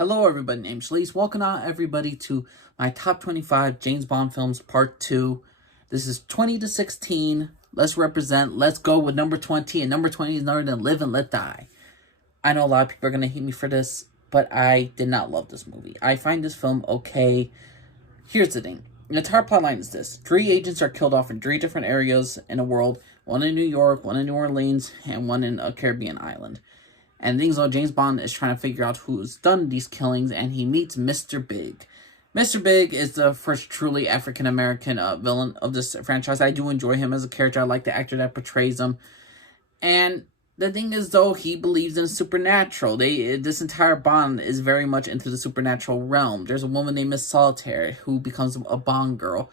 Hello everybody, name's Shalise. Welcome out everybody to my top 25 James Bond films part 2. This is 20 to 16. Let's represent. Let's go with number 20. And number 20 is none other than Live and Let Die. I know a lot of people are going to hate me for this, but I did not love this movie. I find this film okay. Here's the thing. The entire plotline is this. 3 agents are killed off in 3 different areas in the world. One in New York, one in New Orleans, and one in a Caribbean island. And things like James Bond is trying to figure out who's done these killings, and he meets Mr. Big. Mr. Big is the first truly African-American villain of this franchise. I do enjoy him as a character. I like the actor that portrays him. And the thing is, though, he believes in supernatural. This entire Bond is very much into the supernatural realm. There's a woman named Miss Solitaire who becomes a Bond girl,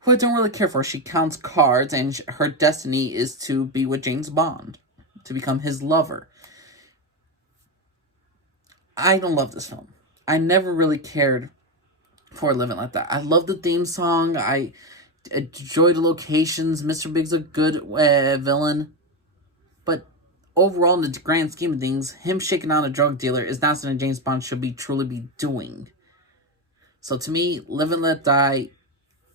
who I don't really care for. She counts cards, and her destiny is to be with James Bond, to become his lover. I don't love this film. I never really cared for Live and Let Die. I love the theme song. I enjoy the locations. Mr. Big's a good villain. But overall, in the grand scheme of things, him shaking down a drug dealer is not something James Bond should truly be doing. So to me, Live and Let Die,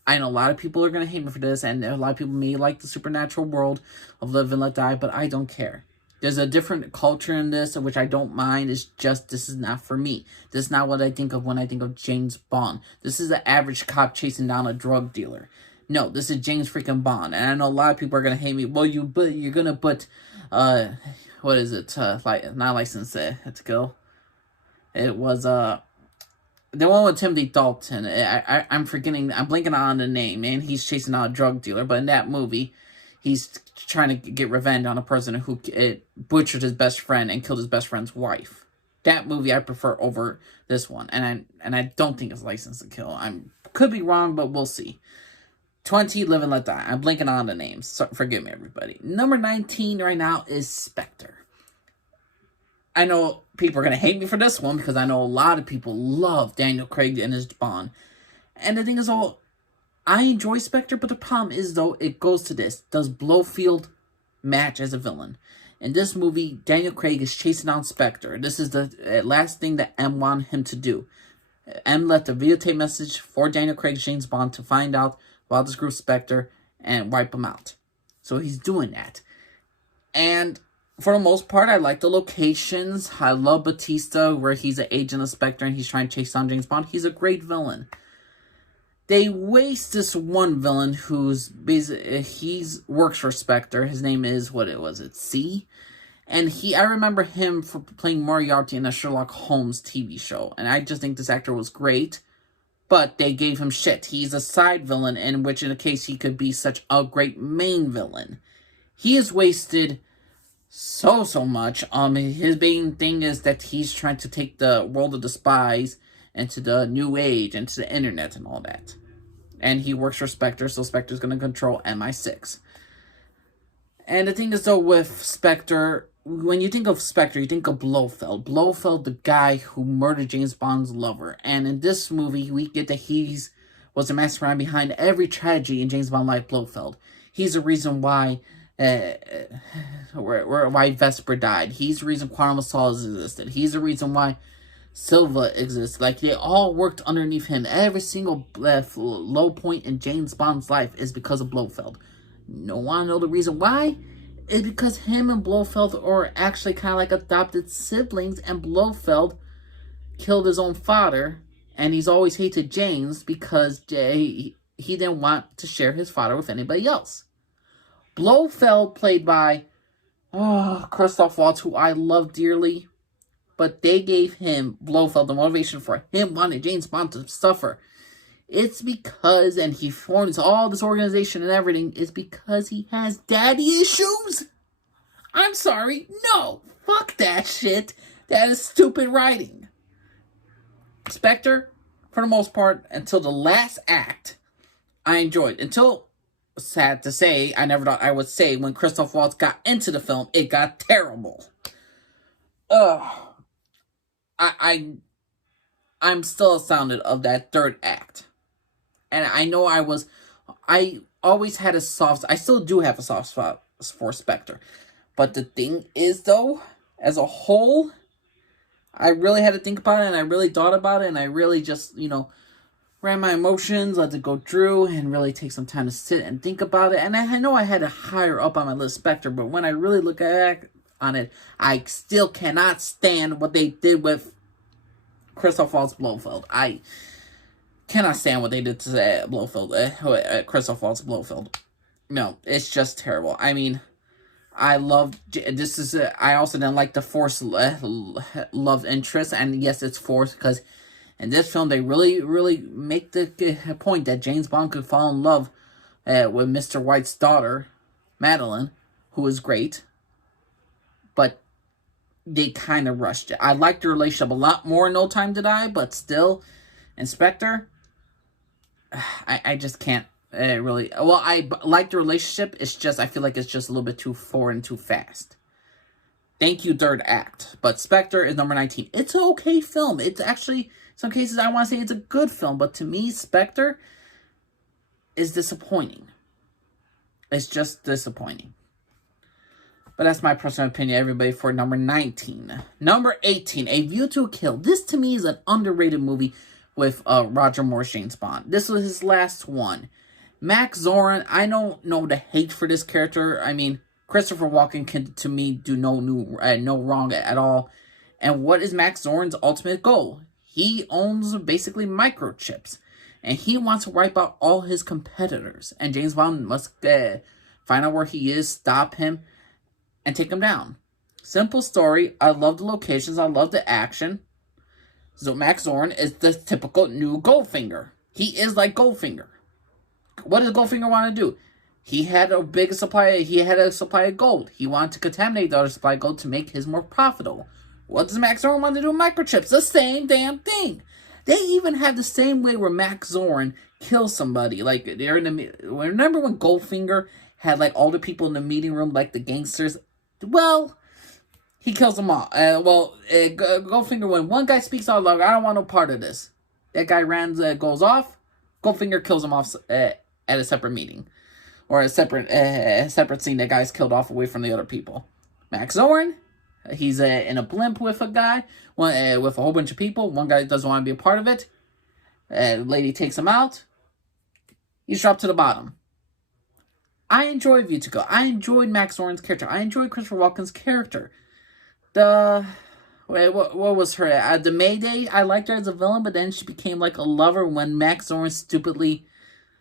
I know a lot of people are going to hate me for this, and a lot of people may like the supernatural world of Live and Let Die, but I don't care. There's a different culture in this, which I don't mind. It's just, this is not for me. This is not what I think of when I think of James Bond. This is the average cop chasing down a drug dealer. No, this is James freaking Bond. And I know a lot of people are going to hate me. Well, you're going to put, what is it? Not License to Kill. It was, the one with Timothy Dalton. I'm blanking on the name, and he's chasing down a drug dealer. But in that movie, he's trying to get revenge on a person who butchered his best friend and killed his best friend's wife. That movie I prefer over this one, and I don't think it's License to Kill. Could be wrong, but we'll see. 20, Live and Let Die. I'm blanking on the names. So forgive me, everybody. Number 19 right now is Spectre. I know people are gonna hate me for this one because I know a lot of people love Daniel Craig and his Bond, and the thing is, I enjoy Spectre, but the problem is, though, it goes to this. Does Blofeld match as a villain? In this movie, Daniel Craig is chasing down Spectre. This is the last thing that M wanted him to do. M left a videotape message for Daniel Craig's James Bond to find out about this group Spectre and wipe him out. So he's doing that. And for the most part, I like the locations. I love Batista, where he's an agent of Spectre and he's trying to chase down James Bond. He's a great villain. They waste this one villain who's basically, works for Spectre. His name is, C? And I remember him for playing Moriarty in a Sherlock Holmes TV show. And I just think this actor was great. But they gave him shit. He's a side villain, in which in a case he could be such a great main villain. He is wasted so much. His main thing is that he's trying to take the world of the spies into the new age, into the internet and all that. And he works for Spectre, so Spectre's going to control MI6. And the thing is, though, with Spectre, when you think of Spectre, you think of Blofeld. Blofeld, the guy who murdered James Bond's lover. And in this movie, we get that was the mastermind behind every tragedy in James Bond life, Blofeld. He's the reason why Vesper died. He's the reason Quantum of Solace existed. He's the reason why Silva exists. Like, they all worked underneath him. Every single low point in James Bond's life is because of Blofeld. No one know the reason why? It's because him and Blofeld are actually kind of like adopted siblings, and Blofeld killed his own father, and he's always hated James because he didn't want to share his father with anybody else. Blofeld, played by Christoph Waltz, who I love dearly. But they gave him, Blofeld, the motivation for him wanting James Bond to suffer. It's because, and he forms all this organization and everything, is because he has daddy issues. I'm sorry. No. Fuck that shit. That is stupid writing. Spectre, for the most part, until the last act, I enjoyed. Until, sad to say, I never thought I would say, when Christoph Waltz got into the film, it got terrible. I'm still astounded of that third act. And I know I always had I still do have a soft spot for Spectre. But the thing is, though, as a whole, I really had to think about it, and I really thought about it, and I really just, ran my emotions, let it go through, and really take some time to sit and think about it. And I know I had it higher up on my list, Spectre, but when I really look at on it, I still cannot stand what they did with Christoph Waltz Blofeld. I cannot stand what they did to Blofeld, Christoph Waltz Blofeld. No, it's just terrible. I mean, I love this. I also didn't like the forced love interest, and yes, it's forced because in this film they really make the point that James Bond could fall in love with Mr. White's daughter, Madeline, who is great, but they kind of rushed it. I liked the relationship a lot more in No Time to Die, but still, Inspector, I just can't. Really, well, I like the relationship. It's just I feel like it's just a little bit too forward and too fast. Thank you, third act. But Spectre is number 19. It's an okay film. It's actually, in some cases, I want to say it's a good film. But to me, Spectre is disappointing. It's just disappointing. But that's my personal opinion, everybody, for number 19. Number 18, A View to a Kill. This, to me, is an underrated movie with Roger Moore's James Bond. This was his last one. Max Zorin, I don't know the hate for this character. I mean, Christopher Walken can, to me, do no wrong at all. And what is Max Zorin's ultimate goal? He owns, basically, microchips. And he wants to wipe out all his competitors. And James Bond must find out where he is, stop him, and take him down. Simple story. I love the locations. I love the action. So Max Zorin is the typical new Goldfinger. He is like Goldfinger. What does Goldfinger want to do? He had a big supply. He had a supply of gold. He wanted to contaminate the other supply of gold to make his more profitable. What does Max Zorin want to do with microchips? The same damn thing. They even have the same way where Max Zorin kills somebody. Like they're in the. Remember when Goldfinger had like all the people in the meeting room, like the gangsters? Well, he kills them all. Goldfinger, when one guy speaks out loud, I don't want no part of this. That guy goes off. Goldfinger kills him off at a separate meeting. Or a separate scene that guy's killed off away from the other people. Max Zorin, he's in a blimp with a guy, with a whole bunch of people. One guy doesn't want to be a part of it. Lady takes him out. He's dropped to the bottom. I enjoyed View to Go. I enjoyed Max Zorin's character. I enjoyed Christopher Walken's character. What was her? The Mayday, I liked her as a villain, but then she became like a lover when Max Zorin stupidly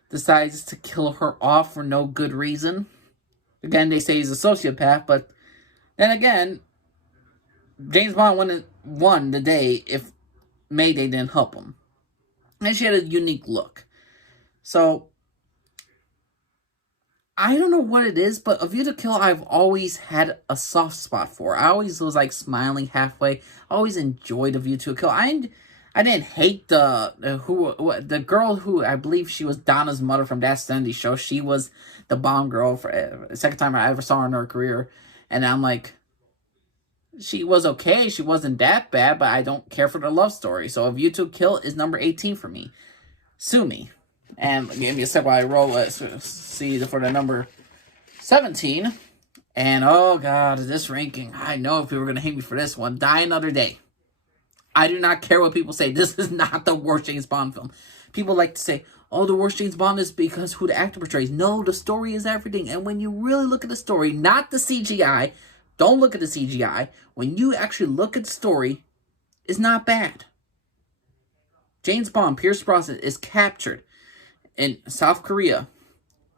decides to kill her off for no good reason. Again, they say he's a sociopath, but then again, James Bond won the day if Mayday didn't help him. And she had a unique look. So, I don't know what it is, but A View to Kill I've always had a soft spot for. I always was like smiling halfway. I always enjoyed A View to a Kill. I didn't hate the girl who I believe she was Donna's mother from That 70s Show. She was the Bond girl for the second time I ever saw her in her career. And I'm like, she was okay. She wasn't that bad, but I don't care for the love story. So A View to a Kill is number 18 for me. Sue me. And give me a sec while I roll see for the number 17. And oh god, this ranking. I know if people were going to hate me for this one. Die Another Day. I do not care what people say. This is not the worst James Bond film. People like to say, oh, the worst James Bond is because who the actor portrays. No, the story is everything. And when you really look at the story, not the CGI, don't look at the CGI. When you actually look at the story, it's not bad. James Bond, Pierce Brosnan, is captured in South Korea.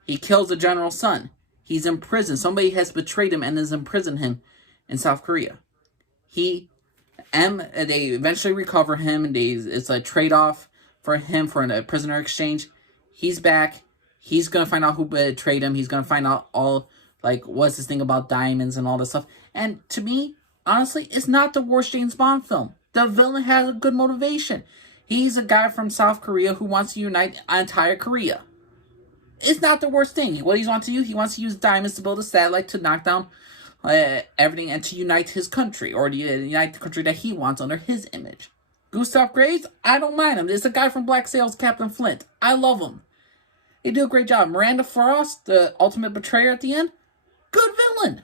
He kills the general's son. He's in prison. Somebody has betrayed him and has imprisoned him in South Korea. They eventually recover him, and it's a trade-off for him for a prisoner exchange. He's back. He's going to find out who betrayed him. He's going to find out all, like, what's this thing about diamonds and all this stuff. And to me, honestly, it's not the worst James Bond film. The villain has a good motivation. He's a guy from South Korea who wants to unite entire Korea. It's not the worst thing. What he wants to do, he wants to use diamonds to build a satellite to knock down everything and to unite his country, or to unite the country that he wants under his image. Gustav Graves, I don't mind him. It's a guy from Black Sails, Captain Flint. I love him. They do a great job. Miranda Frost, the ultimate betrayer at the end, good villain.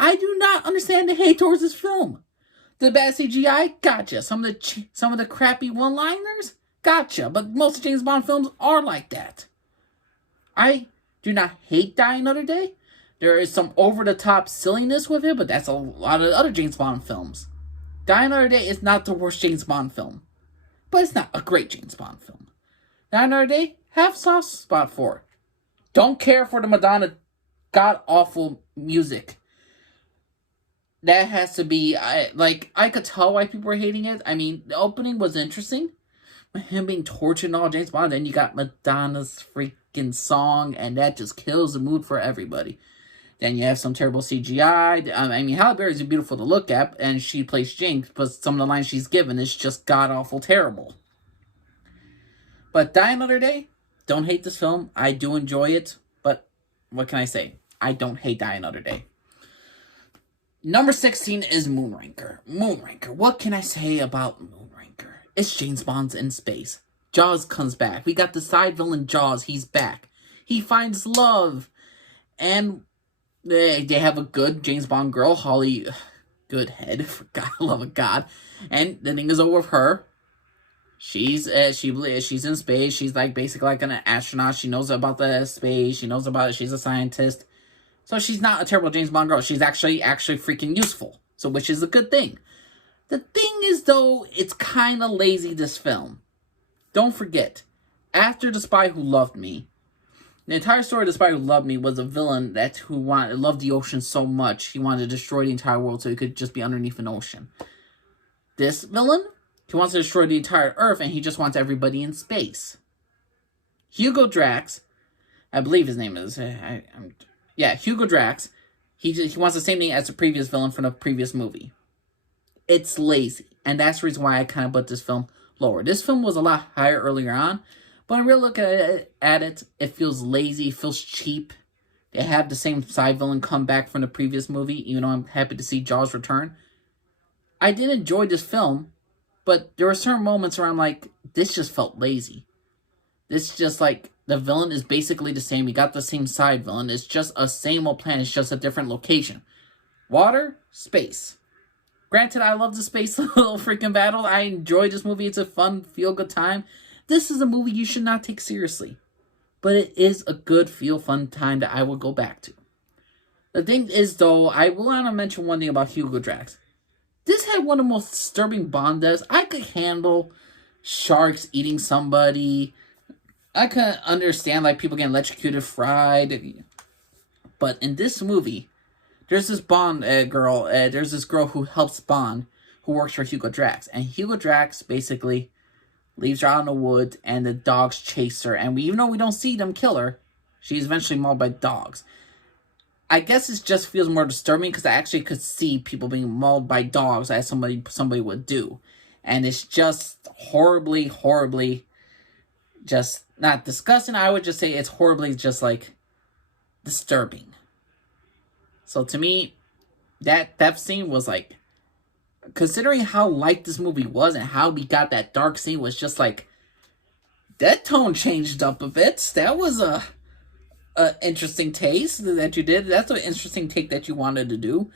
I do not understand the hate towards this film. The bad CGI, gotcha. Some of the crappy one-liners, gotcha. But most of James Bond films are like that. I do not hate Die Another Day. There is some over-the-top silliness with it, but that's a lot of other James Bond films. Die Another Day is not the worst James Bond film, but it's not a great James Bond film. Die Another Day, have a soft spot for it. Don't care for the Madonna god-awful music. That has to be, I could tell why people were hating it. I mean, the opening was interesting. Him being tortured and all, James Bond, then you got Madonna's freaking song, and that just kills the mood for everybody. Then you have some terrible CGI. I mean, Halle Berry is beautiful to look at, and she plays Jinx, but some of the lines she's given is just god-awful terrible. But Die Another Day, don't hate this film. I do enjoy it, but what can I say? I don't hate Die Another Day. Number 16 is Moonraker. Moonraker. What can I say about Moonraker? It's James Bond's in space. Jaws comes back. We got the side villain Jaws. He's back. He finds love. And they have a good James Bond girl, Holly Goodhead, for God, love of God. And the thing is over with her. She's in space. She's like basically like an astronaut. She knows about the space. She knows about it. She's a scientist. So she's not a terrible James Bond girl. She's actually freaking useful. So which is a good thing. The thing is though, it's kind of lazy, this film. Don't forget, after The Spy Who Loved Me, the entire story of The Spy Who Loved Me was a villain who loved the ocean so much, he wanted to destroy the entire world so he could just be underneath an ocean. This villain, he wants to destroy the entire Earth, and he just wants everybody in space. Hugo Drax, I believe his name is, Hugo Drax, he wants the same thing as the previous villain from the previous movie. It's lazy, and that's the reason why I kind of put this film lower. This film was a lot higher earlier on, but when I really look at it, it feels lazy, it feels cheap. They have the same side villain come back from the previous movie, even though I'm happy to see Jaws return. I did enjoy this film, but there were certain moments where I'm like, this just felt lazy. This just like, the villain is basically the same. We got the same side villain. It's just a same old planet. It's just a different location. Water, space. Granted, I love the space little freaking battle. I enjoy this movie. It's a fun, feel-good time. This is a movie you should not take seriously. But it is a good, fun time that I will go back to. The thing is, though, I will want to mention one thing about Hugo Drax. This had one of the most disturbing Bond deaths. I could handle sharks eating somebody. I can understand, like, people getting electrocuted, fried. But in this movie, there's this Bond girl. There's this girl who helps Bond, who works for Hugo Drax. And Hugo Drax basically leaves her out in the woods, and the dogs chase her. And even though we don't see them kill her, she's eventually mauled by dogs. I guess it just feels more disturbing because I actually could see people being mauled by dogs as somebody would do. And it's just horribly, just not disgusting. I would just say it's horribly just like disturbing. So to me, that death scene was like, considering how light this movie was and how we got that dark scene, was just like, that tone changed up a bit. That was a interesting taste that you did. That's an interesting take that you wanted to do.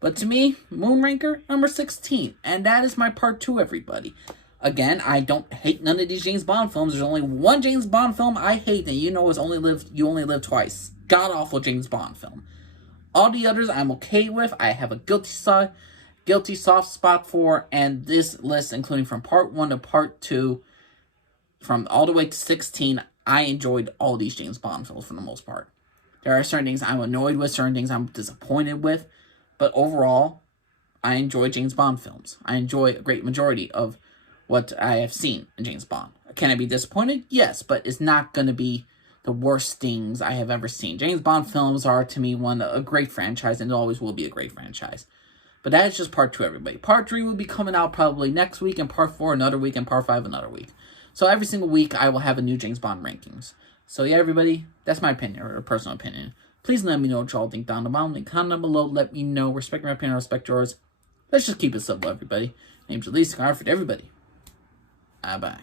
But to me, Moonraker, number 16. And that is my part 2, everybody. Again, I don't hate none of these James Bond films. There's only one James Bond film I hate, and you know it's you only live twice. God-awful James Bond film. All the others I'm okay with. I have a guilty soft spot for, and this list, including from part 1 to part 2, from all the way to 16, I enjoyed all these James Bond films for the most part. There are certain things I'm annoyed with, certain things I'm disappointed with, but overall, I enjoy James Bond films. I enjoy a great majority of what I have seen in James Bond. Can I be disappointed? Yes, but it's not going to be the worst things I have ever seen. James Bond films are, to me, a great franchise, and it always will be a great franchise. But that is just part 2, everybody. Part 3 will be coming out probably next week, and part 4 another week, and part 5 another week. So every single week, I will have a new James Bond rankings. So yeah, everybody, that's my opinion, or personal opinion. Please let me know what y'all think down the bottom. Leave a comment down below. Let me know. Respect my opinion, respect yours. Let's just keep it simple, everybody. Name's Elise, for everybody. Bye-bye.